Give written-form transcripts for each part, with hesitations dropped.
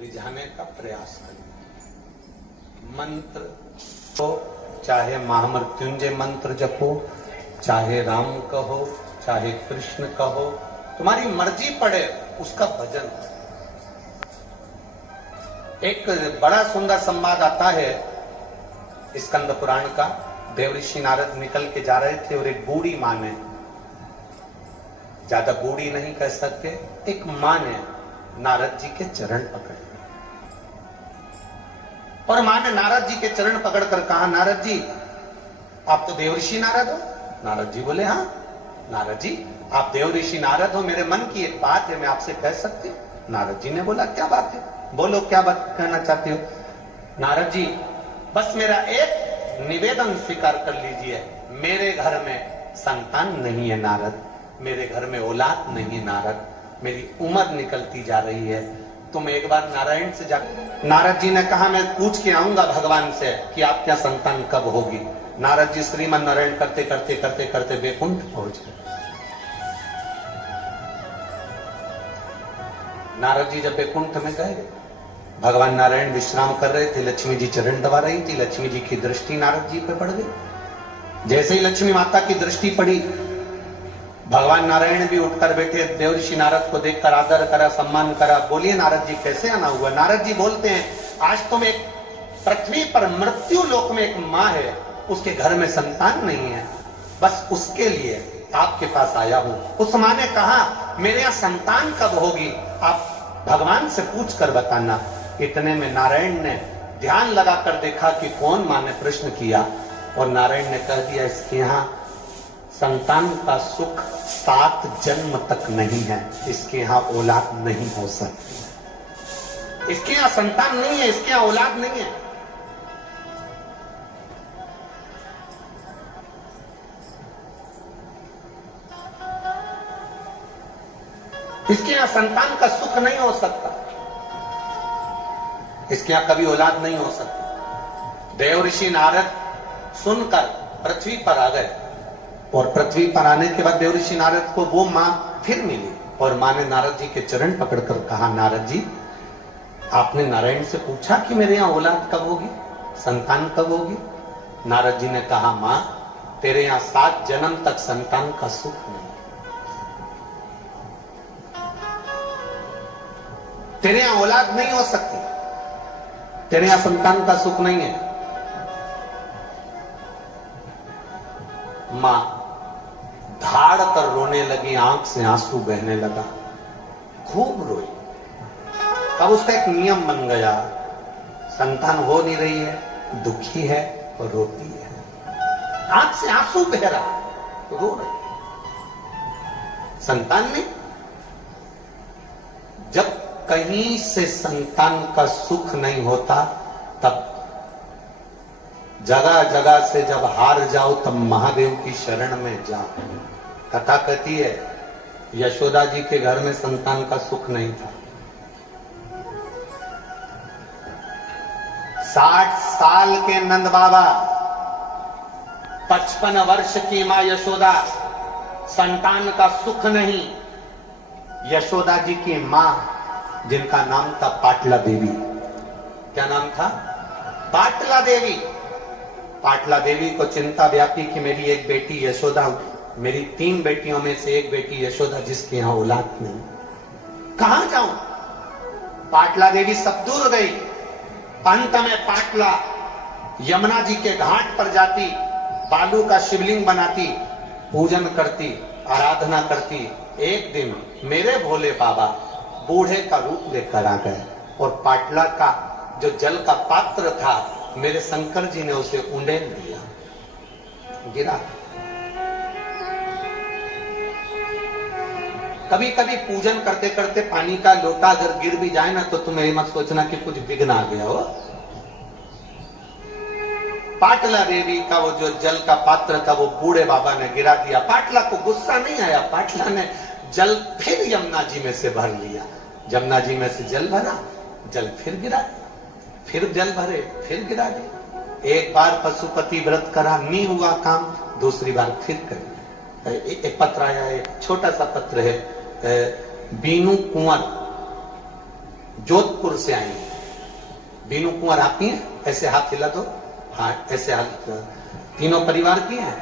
रिझाने का प्रयास करें। मंत्र हो, चाहे महामृत्युंजय मंत्र जपो, चाहे राम कहो, चाहे कृष्ण कहो, तुम्हारी मर्जी पड़े, उसका भजन। एक बड़ा सुंदर संवाद आता है स्कंद पुराण का। देवऋषि नारद निकल के जा रहे थे और एक बूढ़ी मां ने, ज्यादा बूढ़ी नहीं कह सकते, एक मां ने नारद जी के चरण पकड़े और मां ने नारद जी के चरण पकड़कर कहा, नारद जी आप तो देवऋषि नारद हो। नारद जी बोले, हाँ नारद जी आप देवऋषि नारद हो, मेरे मन की एक बात है, मैं आपसे कह सकती हूं। नारद जी ने बोला, क्या बात है, बोलो क्या बात कहना चाहते हो। नारद जी बस मेरा एक निवेदन स्वीकार कर लीजिए, मेरे घर में संतान नहीं है नारद, मेरे घर में औलाद नहीं है नारद, मेरी उम्र निकलती जा रही है, तुम एक बार नारायण से जा। नारद जी ने कहा, मैं पूछ के आऊंगा भगवान से कि आपका संतान कब होगी। नारद जी श्रीमन नारायण करते करते करते करते वैकुंठ पहुंच गए। नारद जी जब वैकुंठ में गए, भगवान नारायण विश्राम कर रहे थे, लक्ष्मी जी चरण दबा रही थी, लक्ष्मी जी की दृष्टि नारद जी पे पड़ गई। जैसे ही लक्ष्मी माता की दृष्टि पड़ी, भगवान नारायण भी उठकर बैठे, देवऋषि नारद को देखकर आदर करा, सम्मान करा। बोलिए नारद जी कैसे आना हुआ। नारद जी बोलते हैं, आज तुम एक पृथ्वी पर मृत्यु लोक में एक मां है, उसके घर में संतान नहीं है, बस उसके लिए आपके पास आया हूं। उस मां ने कहा, मेरे यहां संतान कब होगी, आप भगवान से पूछ कर बताना। इतने में नारायण ने ध्यान लगाकर देखा कि कौन मां ने प्रश्न किया, और नारायण ने कह दिया, इसके यहां संतान का सुख 7 जन्म तक नहीं है, इसके यहां औलाद नहीं हो सकती, इसके यहां संतान नहीं है, इसके यहां औलाद नहीं है। इसके यहां संतान का सुख नहीं हो सकता, इसके यहां कभी औलाद नहीं हो सकती। देवऋषि नारद सुनकर पृथ्वी पर आ गए, और पृथ्वी पर आने के बाद देवऋषि नारद को वो मां फिर मिली, और मां ने नारद जी के चरण पकड़कर कहा, नारद जी आपने नारायण से पूछा कि मेरे यहां औलाद कब होगी, संतान कब होगी। नारद जी ने कहा, मां तेरे यहां 7 जन्म तक संतान का सुख नहीं, तेरे यहां औलाद नहीं हो सकती, तेरे यहां संतान का सुख नहीं है। मां धाड़ कर रोने लगी, आंख से आंसू बहने लगा, खूब रोई। अब उसका एक नियम बन गया, संतान हो नहीं रही है, दुखी है और रोती है, आंख से आंसू बह रहा, रो रही, संतान नहीं। जब कहीं से संतान का सुख नहीं होता, तब जगह जगह से जब हार जाओ, तब महादेव की शरण में जाओ। कथा कहती है, यशोदा जी के घर में संतान का सुख नहीं था। 60 साल के नंद बाबा, 55 वर्ष की मां यशोदा, संतान का सुख नहीं। यशोदा जी की मां, जिनका नाम था पाटला देवी, क्या नाम था, पाटला देवी। पाटला देवी को चिंता व्यापी कि मेरी एक बेटी यशोदा, मेरी 3 बेटियों में से एक बेटी यशोदा, जिसके यहां औलाद नहीं, कहां जाऊं। पाटला देवी सब दूर गई। अंत में पाटला यमुना जी के घाट पर जाती, बालू का शिवलिंग बनाती, पूजन करती, आराधना करती। एक दिन मेरे भोले बाबा बूढ़े का रूप लेकर आ गए, और पाटला का जो जल का पात्र था, मेरे शंकर जी ने उसे उंडेल दिया, गिरा। कभी कभी पूजन करते करते पानी का लोटा अगर गिर भी जाए ना, तो तुम ये मत सोचना कि कुछ विघ्न आ गया हो। पाटला देवी का वो जो जल का पात्र था, वो बूढ़े बाबा ने गिरा दिया। पाटला को गुस्सा नहीं आया, पाटला ने जल फिर यमुना जी में से भर लिया। यमुना जी में से जल भरा, जल फिर गिरा, फिर जल भरे, फिर गिरा दिया। एक बार पशुपति व्रत करा, नहीं हुआ काम, दूसरी बार फिर कर। एक पत्र आया है, छोटा सा पत्र है, बीनू कुंवर जोधपुर से आई हैं। बीनू कुंवर आपकी हैं? ऐसे हाथ हिला दो। हाँ, ऐसे हाथ। तीनों परिवार की हैं?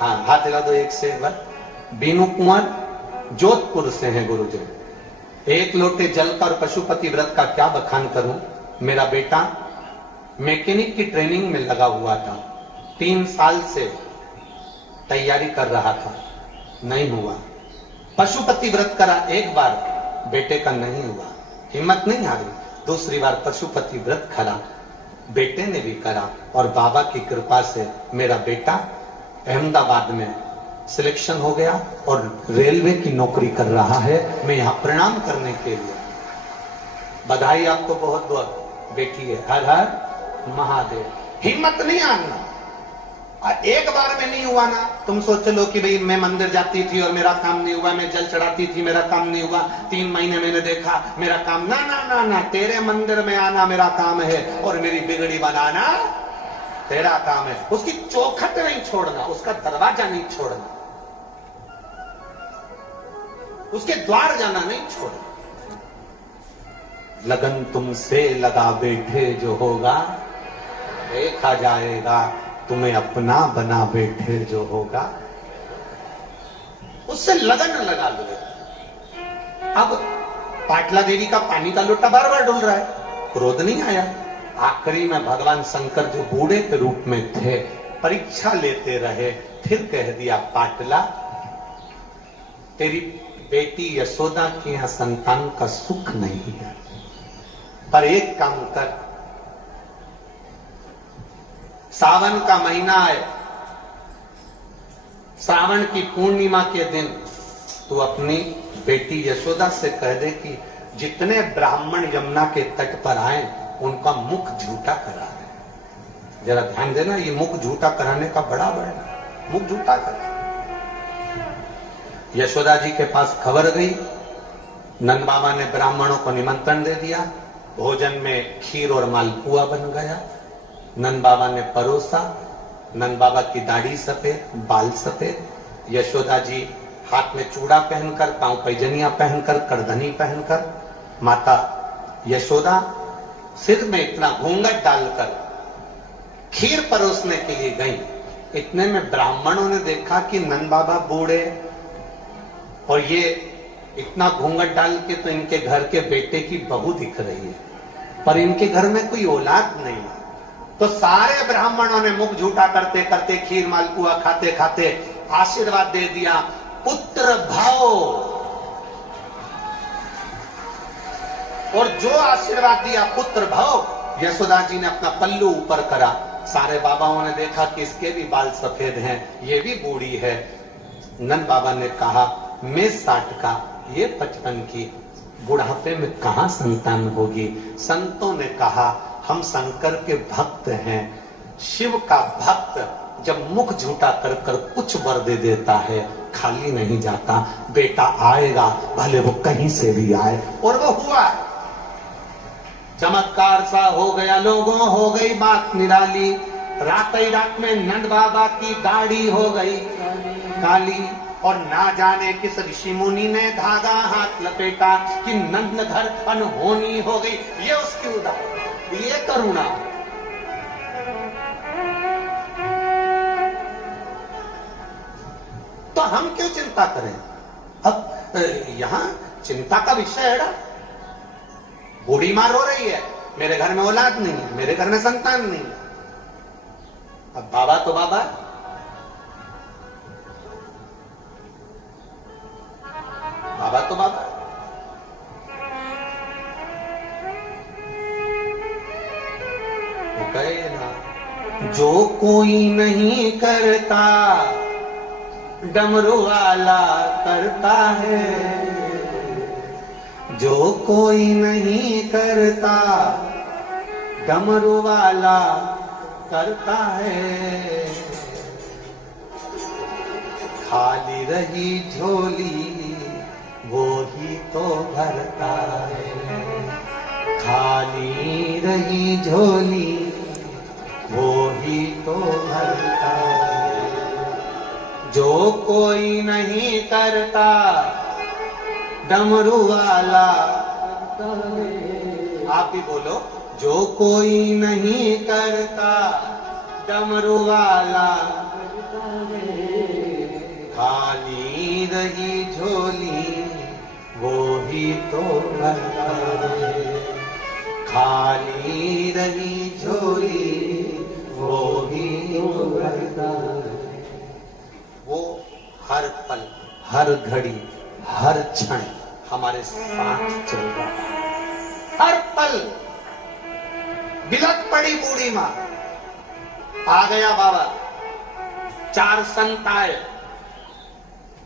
हाँ, हाथ हिला दो एक से एक बार। बीनू कुंवर जोधपुर से हैं गुरुजी। एक लोटे जल का और पशुपति व्रत का क्या बखान करूं। मेरा बेटा मैकेनिक की ट्रेनिंग में लगा हुआ था, 3 साल से तैयारी कर रहा था, नहीं हुआ। पशुपति व्रत करा एक बार, बेटे का नहीं हुआ, हिम्मत नहीं हारी। दूसरी बार पशुपति व्रत करा, बेटे ने भी करा, और बाबा की कृपा से मेरा बेटा अहमदाबाद में सिलेक्शन हो गया और रेलवे की नौकरी कर रहा है। मैं यहां प्रणाम करने के लिए, बधाई आपको बहुत बहुत। बेटी है, हर हर महादेव। हिम्मत नहीं हारना। एक बार में नहीं हुआ ना, तुम सोच लो कि भाई मैं मंदिर जाती थी और मेरा काम नहीं हुआ, मैं जल चढ़ाती थी मेरा काम नहीं हुआ, 3 महीने मैंने देखा मेरा काम, ना ना ना ना, तेरे मंदिर में आना मेरा काम है और मेरी बिगड़ी बनाना तेरा काम है। उसकी चौखट नहीं छोड़ना, उसका दरवाजा नहीं छोड़ना, उसके द्वार जाना नहीं छोड़ना। लगन तुमसे लगा बैठे जो होगा, देखा जाएगा तुम्हें अपना बना बैठे जो होगा। उससे लगन लगा लो। अब पाटला देवी का पानी का लोटा बार बार डुल रहा है, क्रोध नहीं आया। आखिरी में भगवान शंकर जो बूढ़े के रूप में थे, परीक्षा लेते रहे, फिर कह दिया पाटला, तेरी बेटी यशोदा के यहां संतान का सुख नहीं है, पर एक काम कर, सावन का महीना है, श्रावण की पूर्णिमा के दिन तू अपनी बेटी यशोदा से कह दे कि जितने ब्राह्मण यमुना के तट पर आए उनका मुख झूठा करा दे। जरा ध्यान देना, ये मुख झूठा कराने का बड़ा वर्णन है, मुख झूठा करा। यशोदा जी के पास खबर गई, नंद बाबा ने ब्राह्मणों को निमंत्रण दे दिया, भोजन में खीर और मालपुआ बन गया। नंद बाबा ने परोसा, नंद बाबा की दाढ़ी सफेद, बाल सफेद, यशोदा जी हाथ में चूड़ा पहनकर, पांव पैजनिया पहनकर, करधनी पहनकर, माता यशोदा सिर में इतना घूंघट डालकर खीर परोसने के लिए गई। इतने में ब्राह्मणों ने देखा कि नंद बाबा बूढ़े और ये इतना घूंघट डाल के तो इनके घर के बेटे की बहू दिख रही है, पर इनके घर में कोई औलाद नहीं है। तो सारे ब्राह्मणों ने मुख झूठा करते करते, खीर मालपुआ खाते खाते आशीर्वाद दे दिया, पुत्र भव। और जो आशीर्वाद दिया पुत्र भव, यशोदा जी ने अपना पल्लू ऊपर करा। सारे बाबाओं ने देखा कि इसके भी बाल सफेद हैं, ये भी बूढ़ी है। नंद बाबा ने कहा, मैं 60 का, ये 55 की, बुढ़ापे में कहां संतान होगी। संतों ने कहा, हम शंकर के भक्त हैं, शिव का भक्त जब मुख झूठा कर कर कुछ वर दे देता है, खाली नहीं जाता, बेटा आएगा, भले वो कहीं से भी आए। और वो हुआ, चमत्कार सा हो गया लोगों, हो गई बात निराली। रात ही रात में नंद बाबा की दाढ़ी हो गई काली, और ना जाने किस ऋषि मुनि ने धागा हाथ लपेटा कि नंद घर अनहोनी हो गई। ये उसकी उदाहरण, ये करुणा। तो हम क्यों चिंता करें? अब यहां चिंता का विषय है ना। बूढ़ी माँ रो रही है, मेरे घर में औलाद नहीं है, मेरे घर में संतान नहीं है। अब बाबा तो बाबा, बाबा तो बाबा। वो कहे ना, जो कोई नहीं करता डमरू वाला करता है, जो कोई नहीं करता डमरू वाला करता है। खाली रही झोली वो ही तो भरता है, खाली रही झोली वो ही तो भरता है। जो कोई नहीं करता डमरू वाला करता है। आप भी बोलो। जो कोई नहीं करता डमरू वाला खाली रही झोली वो ही तो भरता है। खाली रही झोली वो ही तो भरता है। वो हर पल हर घड़ी हर क्षण हमारे साथ चल रहा है। हर पल बिलक पड़ी बूढ़ी मां, आ गया बाबा। 4 संत आए,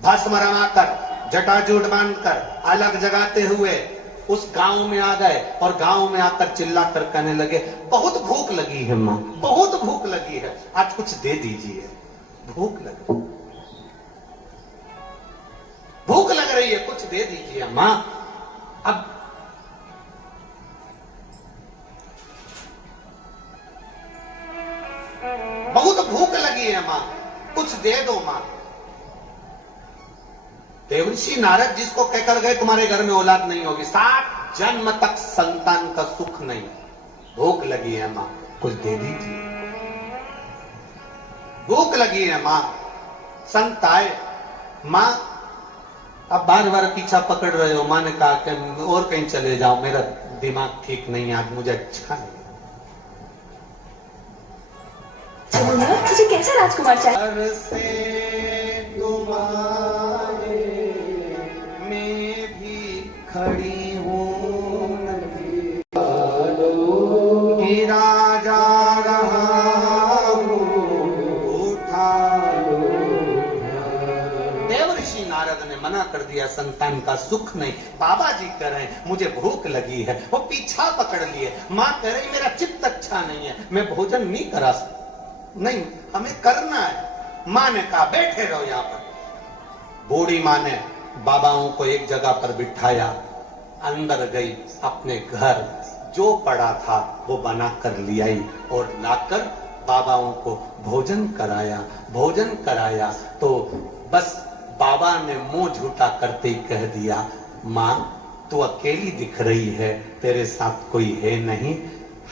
भस्म रमाकर जटाजूट बांधकर अलग जगाते हुए उस गांव में आ गए और गांव में आकर चिल्लाकर कहने लगे, बहुत भूख लगी है मां, बहुत भूख लगी है, आज कुछ दे दीजिए। भूख लगी, भूख लग रही है, कुछ दे दीजिए मां। अब बहुत भूख लगी है मां, कुछ दे दो मां। देवर्षि नारद जिसको कहकर गए तुम्हारे घर में औलाद नहीं होगी, 7 जन्म तक संतान का सुख नहीं, भूख लगी है मां, कुछ दे दीजिए। भूख लगी है मां। संत आए, मां अब बार बार पीछा पकड़ रहे हो। मां ने कहा कि और कहीं चले जाओ, मेरा दिमाग ठीक नहीं, आज मुझे अच्छा नहीं। तुझे कैसा राजकुमार चाहिए? से तुम्हारे मैं भी खड़ी हूं कि राजा रहा हूं, उठा लो। देवर्षि नारद ने मना कर दिया, संतान का सुख नहीं। बाबा जी कह रहे हैं मुझे भूख लगी है, वो पीछा पकड़ लिए। मां कह रही मेरा चित्त अच्छा नहीं है, मैं भोजन नहीं करा सकता, नहीं हमें करना है। मां ने कहा बैठे रहो यहां पर। बूढ़ी मां ने बाबाओं को एक जगह पर बिठाया, अंदर गई, अपने घर जो पड़ा था वो बना कर ले आई और लाकर बाबाओं को भोजन कराया। भोजन कराया तो बस बाबा ने मुंह झूठा करते ही कह दिया, मां तू अकेली दिख रही है, तेरे साथ कोई है नहीं,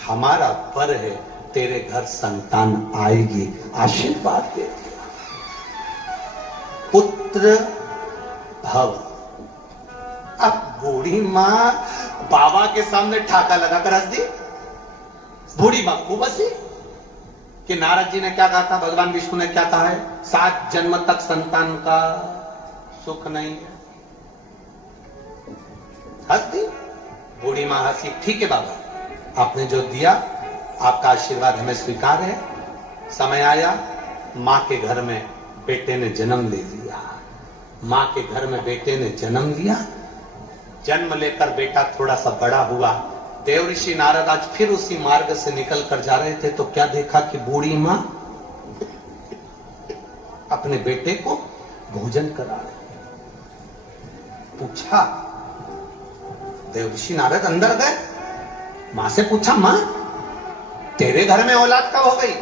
हमारा वर है, तेरे घर संतान आएगी, आशीर्वाद दे दिया। पुत्र भव। अब बूढ़ी मां बाबा के सामने ठाका लगाकर हंस दी। बूढ़ी मां खूब हंसी कि नारद जी ने क्या कहा था, भगवान विष्णु ने क्या कहा है, 7 जन्म तक संतान का सुख नहीं है। हंस दी बूढ़ी मां, हंसी। ठीक है बाबा, आपने जो दिया आपका आशीर्वाद हमें स्वीकार है। समय आया, मां के घर में बेटे ने जन्म ले लिया। मां के घर में बेटे ने जन्म लिया। जन्म लेकर बेटा थोड़ा सा बड़ा हुआ। देवर्षि नारद आज फिर उसी मार्ग से निकल कर जा रहे थे तो क्या देखा कि बूढ़ी मां अपने बेटे को भोजन करा रही। पूछा, देवर्षि नारद अंदर गए, मां से पूछा, मां तेरे घर में औलाद कब हो गई?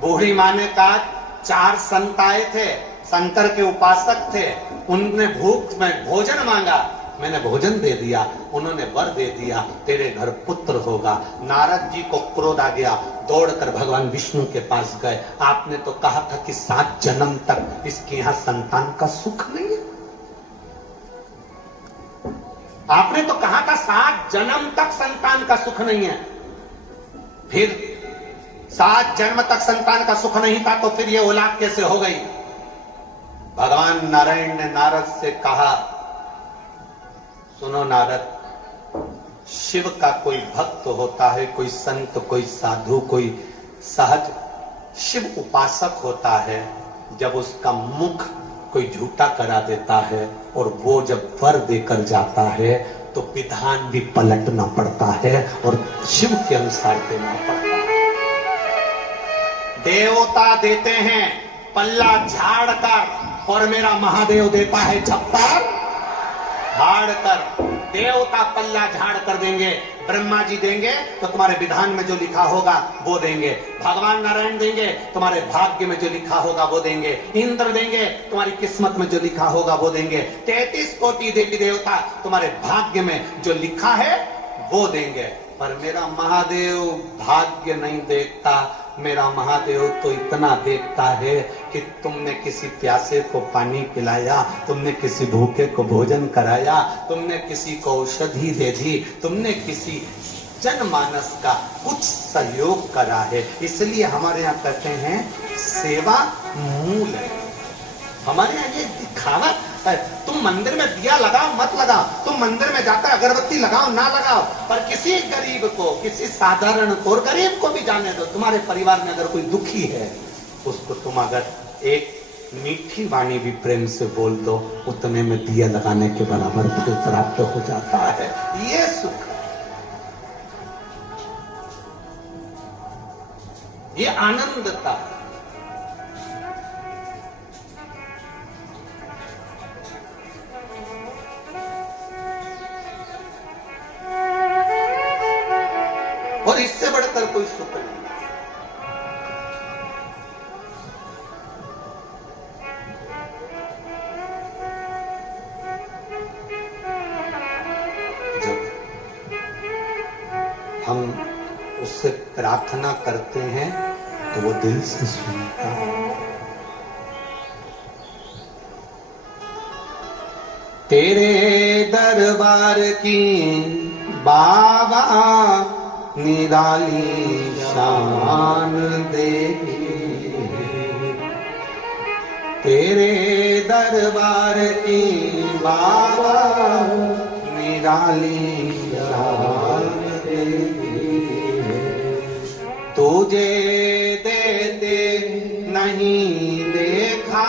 बूढ़ी मां ने कहा 4 संत आए थे, शंकर के उपासक थे, उनने भूख में भोजन मांगा, मैंने भोजन दे दिया, उन्होंने वर दे दिया, तेरे घर पुत्र होगा। नारद जी को क्रोध आ गया, दौड़कर भगवान विष्णु के पास गए। आपने तो कहा था कि 7 जन्म तक इसके यहां संतान का सुख नहीं है। आपने तो कहा था 7 जन्म तक संतान का सुख नहीं है। फिर 7 जन्म तक संतान का सुख नहीं था तो फिर ये औलाद कैसे हो गई? भगवान नारायण ने नारद से कहा, सुनो नारद, शिव का कोई भक्त होता है, कोई संत, कोई साधु, कोई सहज शिव उपासक होता है। जब उसका मुख कोई झूठा करा देता है और वो जब वर देकर जाता है तो विधान भी पलटना पड़ता है और शिव के अनुसार देना पड़ता है। देवता देते हैं पल्ला झाड़ कर और मेरा महादेव देता है छप्पर झाड़ कर। देवता पल्ला झाड़ कर देंगे, ब्रह्मा जी देंगे तो तुम्हारे विधान में जो लिखा होगा वो देंगे, भगवान नारायण देंगे तुम्हारे भाग्य में जो लिखा होगा वो देंगे, इंद्र देंगे तुम्हारी किस्मत में जो लिखा होगा वो देंगे, 33 कोटि देवी देवता तुम्हारे भाग्य में जो लिखा है वो देंगे, पर मेरा महादेव भाग्य नहीं देखता। मेरा महादेव तो इतना देखता है कि तुमने किसी प्यासे को पानी पिलाया, तुमने किसी भूखे को भोजन कराया, तुमने किसी को औषधि दे दी, तुमने किसी जनमानस का कुछ सहयोग करा है। इसलिए हमारे यहाँ कहते हैं सेवा मूल है। हमारे यहाँ ये दिखावा है, तुम मंदिर में दिया लगाओ मत लगाओ, तुम मंदिर में जाकर अगरबत्ती लगाओ ना लगाओ, पर किसी गरीब को, किसी साधारण को, और गरीब को भी जाने दो, तुम्हारे परिवार में अगर कोई दुखी है उसको तुम अगर एक मीठी वाणी भी प्रेम से बोल दो, उतने में दिया लगाने के बराबर फल प्राप्त हो जाता है। ये सुख, ये आनंदता। और इससे बढ़कर कोई सुख नहीं। जब हम उससे प्रार्थना करते हैं तो वो दिल से सुनता है। तेरे दरबार की बाबा निराली शान देगी, तेरे दरबार की बाबा निराली शान देगी। तुझे देते नहीं देखा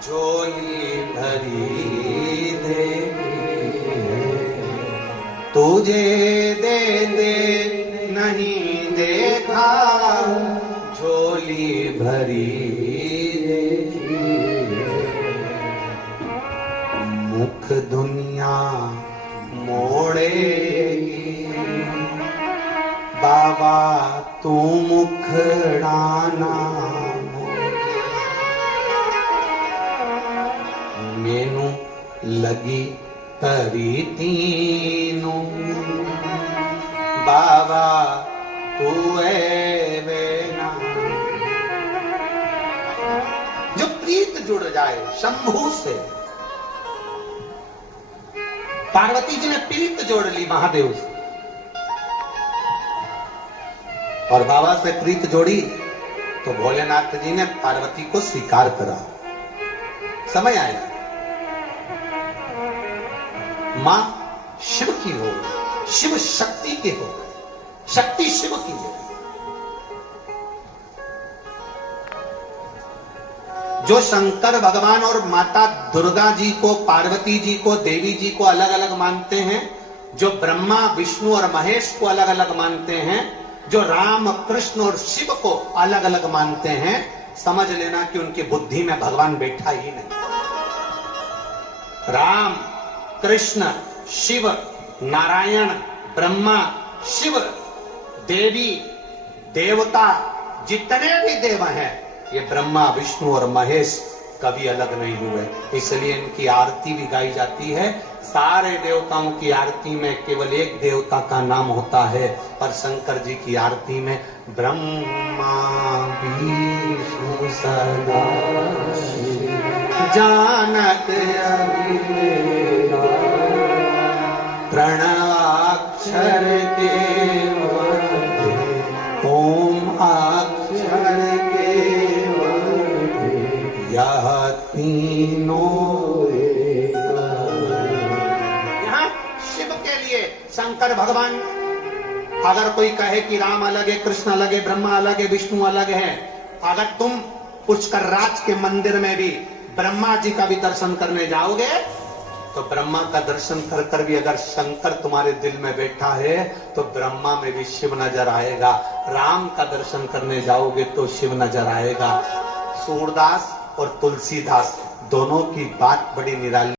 झोली भरी देगी, तुझे देते नहीं देखा झोली भरी देगी। मुख दुनिया मोड़ेगी बाबा तू मुखड़ाना मेनू लगी तरी तीनू बाबा तू वेना। जो प्रीत जुड़ जाए शंभू से, पार्वती जी ने प्रीत जोड़ ली महादेव से, और बाबा से प्रीत जोड़ी तो भोलेनाथ जी ने पार्वती को स्वीकार करा। समय आया मां शिव की हो, शिव शक्ति की हो, शक्ति शिव की है। जो शंकर भगवान और माता दुर्गा जी को, पार्वती जी को, देवी जी को अलग अलग मानते हैं, जो ब्रह्मा विष्णु और महेश को अलग अलग मानते हैं, जो राम कृष्ण और शिव को अलग अलग मानते हैं, समझ लेना कि उनकी बुद्धि में भगवान बैठा ही नहीं। राम कृष्ण शिव नारायण ब्रह्मा शिव देवी देवता जितने भी देव हैं, ये ब्रह्मा विष्णु और महेश कभी अलग नहीं हुए। इसलिए इनकी आरती भी गाई जाती है। सारे देवताओं की आरती में केवल एक देवता का नाम होता है, पर शंकर जी की आरती में ब्रह्मा विष्णु सदा जानत प्रणवाक्षर के ओम अक्षर के यह तीनों। यहाँ शिव के लिए शंकर भगवान, अगर कोई कहे कि राम अलग है, कृष्ण अलग है, ब्रह्मा अलग है, विष्णु अलग है, अगर तुम पुष्कर राज के मंदिर में भी ब्रह्मा जी का भी दर्शन करने जाओगे तो ब्रह्मा का दर्शन कर कर भी अगर शंकर तुम्हारे दिल में बैठा है तो ब्रह्मा में भी शिव नजर आएगा। राम का दर्शन करने जाओगे तो शिव नजर आएगा। सूरदास और तुलसीदास दोनों की बात बड़ी निराली